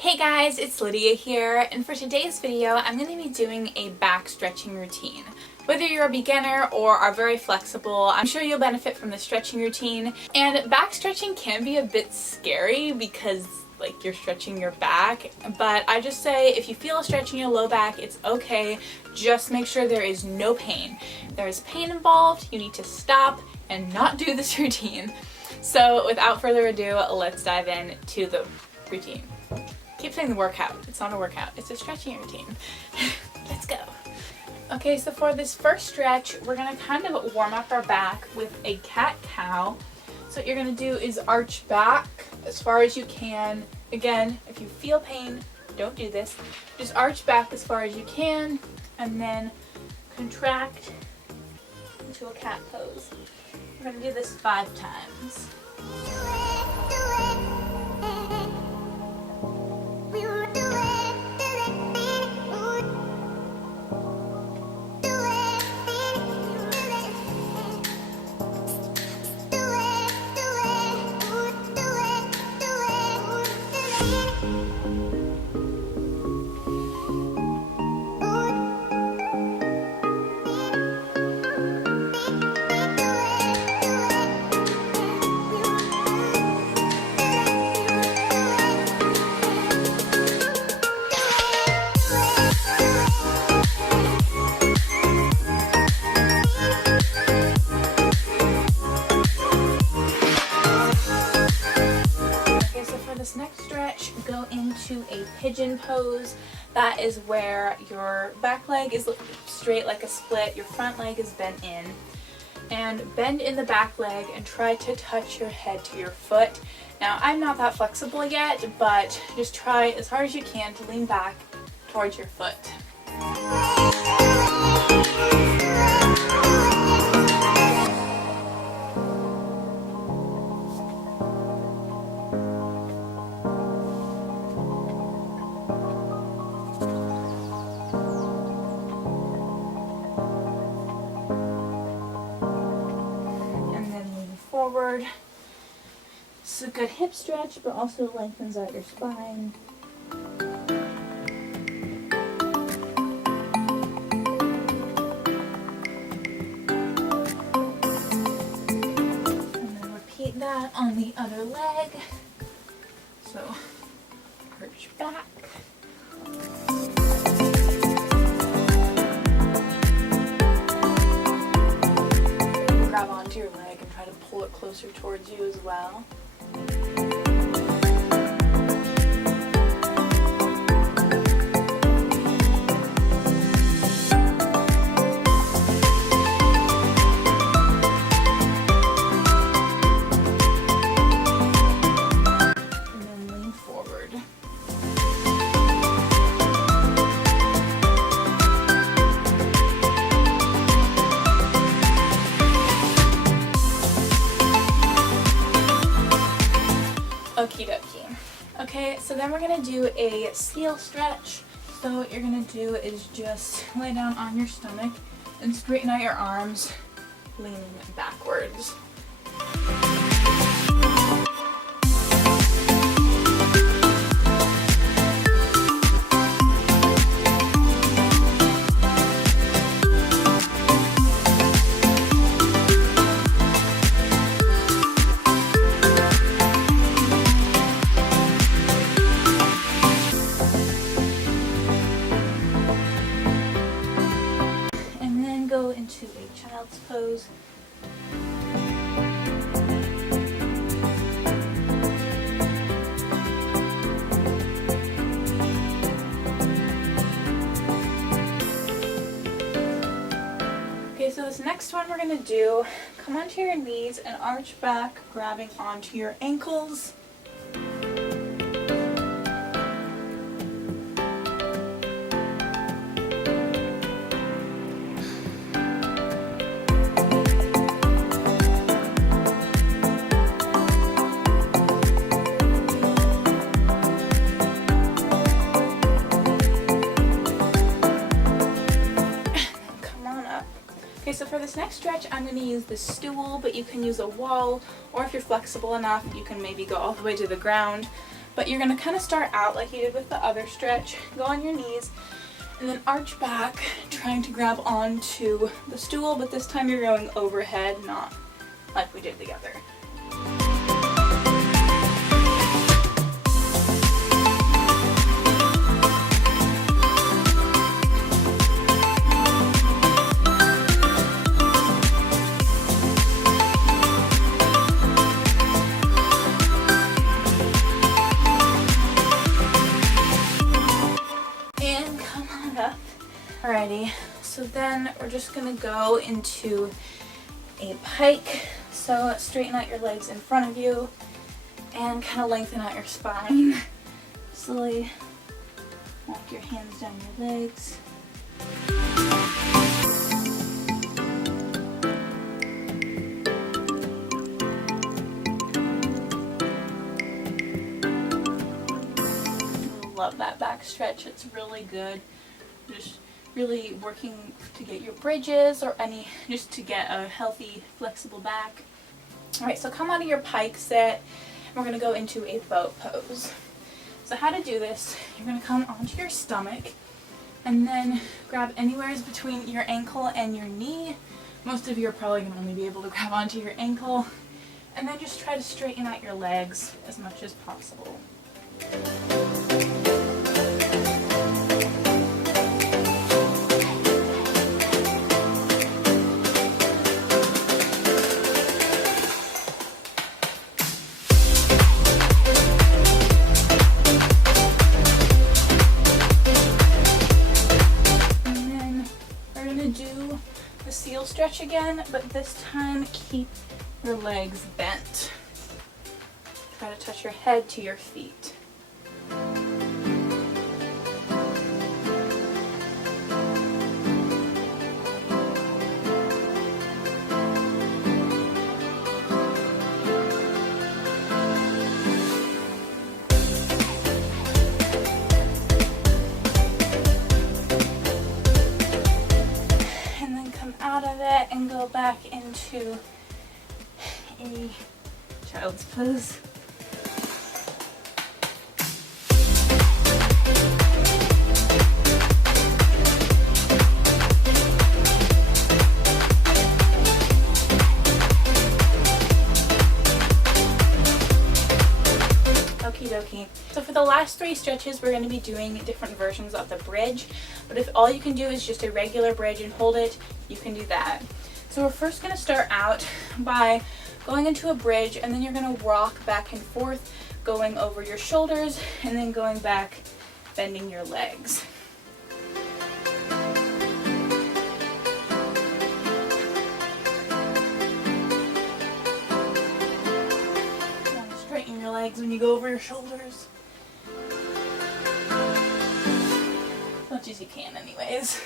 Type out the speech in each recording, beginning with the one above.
Hey guys, it's Lydia here, and for today's video I'm going to be doing a back stretching routine. Whether you're a beginner or are very flexible, I'm sure you'll benefit from the stretching routine. And back stretching can be a bit scary because you're stretching your back, but I just say if you feel a stretch in your low back, it's okay. Just make sure there is no pain. If there is pain involved, you need to stop and not do this routine. So without further ado, let's dive into the routine. Keep saying the workout. It's not a workout. It's a stretching routine. Let's go. Okay, so for this first stretch, we're going to kind of warm up our back with a cat-cow. So what you're going to do is arch back as far as you can. Again, if you feel pain, don't do this. Just arch back as far as you can and then contract into a cat pose. We're going to do this 5 times. This next stretch, go into a pigeon pose. That is where your back leg is straight like a split, your front leg is bent in. And bend in the back leg and try to touch your head to your foot. Now, I'm not that flexible yet, but just try as hard as you can to lean back towards your foot. Forward. This is a good hip stretch, but also lengthens out your spine. And then repeat that on the other leg. So, arch back. Grab onto your leg and try to pull it closer towards you as well. And then lean forward. Okie dokie. Okay, so then we're going to do a seal stretch. So what you're going to do is just lay down on your stomach and straighten out your arms, leaning backwards. Go into a child's pose. Okay, so this next one we're going to do, come onto your knees and arch back, grabbing onto your ankles. Okay, so for this next stretch, I'm going to use the stool, but you can use a wall, or if you're flexible enough, you can maybe go all the way to the ground. But you're going to kind of start out like you did with the other stretch. Go on your knees and then arch back, trying to grab onto the stool, but this time you're going overhead, not like we did together. Alrighty, so then we're just gonna go into a pike. So straighten out your legs in front of you and kind of lengthen out your spine. Slowly walk your hands down your legs. Love that back stretch, it's really good. Just really working to get your bridges or just to get a healthy, flexible back. Alright, so come out of your pike sit. We're going to go into a boat pose. So how to do this, you're going to come onto your stomach and then grab anywhere between your ankle and your knee. Most of you are probably going to only be able to grab onto your ankle. And then just try to straighten out your legs as much as possible. Seal stretch again, but this time keep your legs bent. Try to touch your head to your feet. And go back into a child's pose. Okie dokie. So for the last 3 stretches, we're going to be doing different versions of the bridge. But if all you can do is just a regular bridge and hold it, you can do that. So we're first going to start out by going into a bridge, and then you're going to rock back and forth, going over your shoulders, and then going back, bending your legs. Straighten your legs when you go over your shoulders. As much as you can anyways.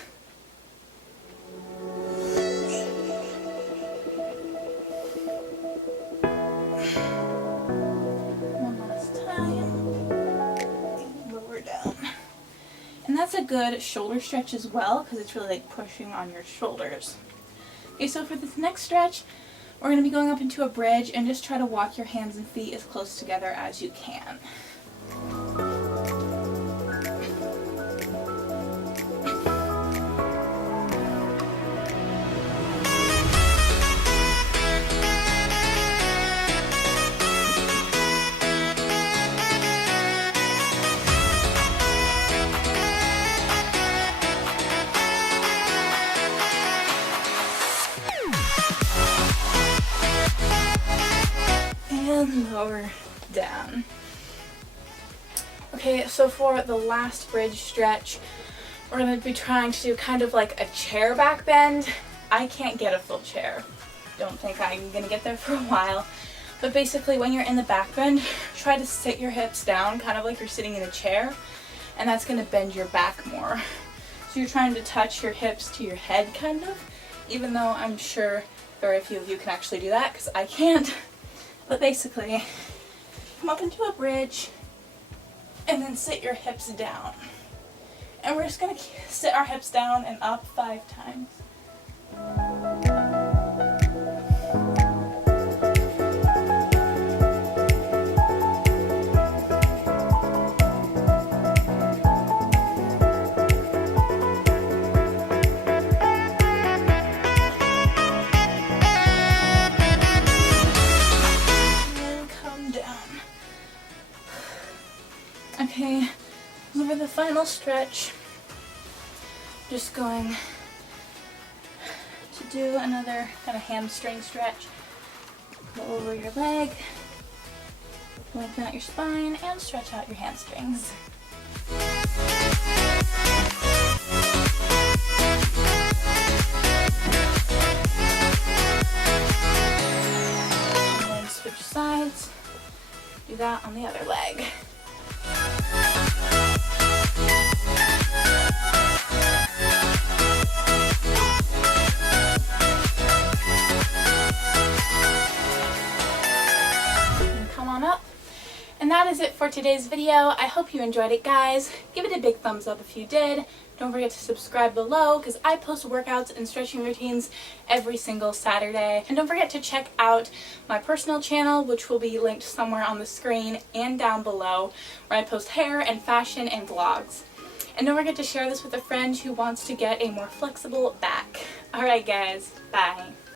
And that's a good shoulder stretch as well, because it's really like pushing on your shoulders. Okay, so for this next stretch, we're going to be going up into a bridge and just try to walk your hands and feet as close together as you can. And lower down. Okay, so for the last bridge stretch, we're going to be trying to do kind of like a chair back bend. I can't get a full chair. Don't think I'm going to get there for a while. But basically when you're in the back bend, try to sit your hips down, kind of like you're sitting in a chair, and that's going to bend your back more. So you're trying to touch your hips to your head, kind of, even though I'm sure very few of you can actually do that, because I can't. But basically, come up into a bridge, and then sit your hips down. And we're just going to sit our hips down and up 5 times. Okay, over the final stretch. Just going to do another kind of hamstring stretch. Go over your leg, lengthen out your spine, and stretch out your hamstrings. And then switch sides. Do that on the other leg. And that is it for today's video. I hope you enjoyed it, guys. Give it a big thumbs up if you did. Don't forget to subscribe below because I post workouts and stretching routines every single Saturday. And don't forget to check out my personal channel, which will be linked somewhere on the screen and down below, where I post hair and fashion and vlogs. And don't forget to share this with a friend who wants to get a more flexible back. Alright guys, bye.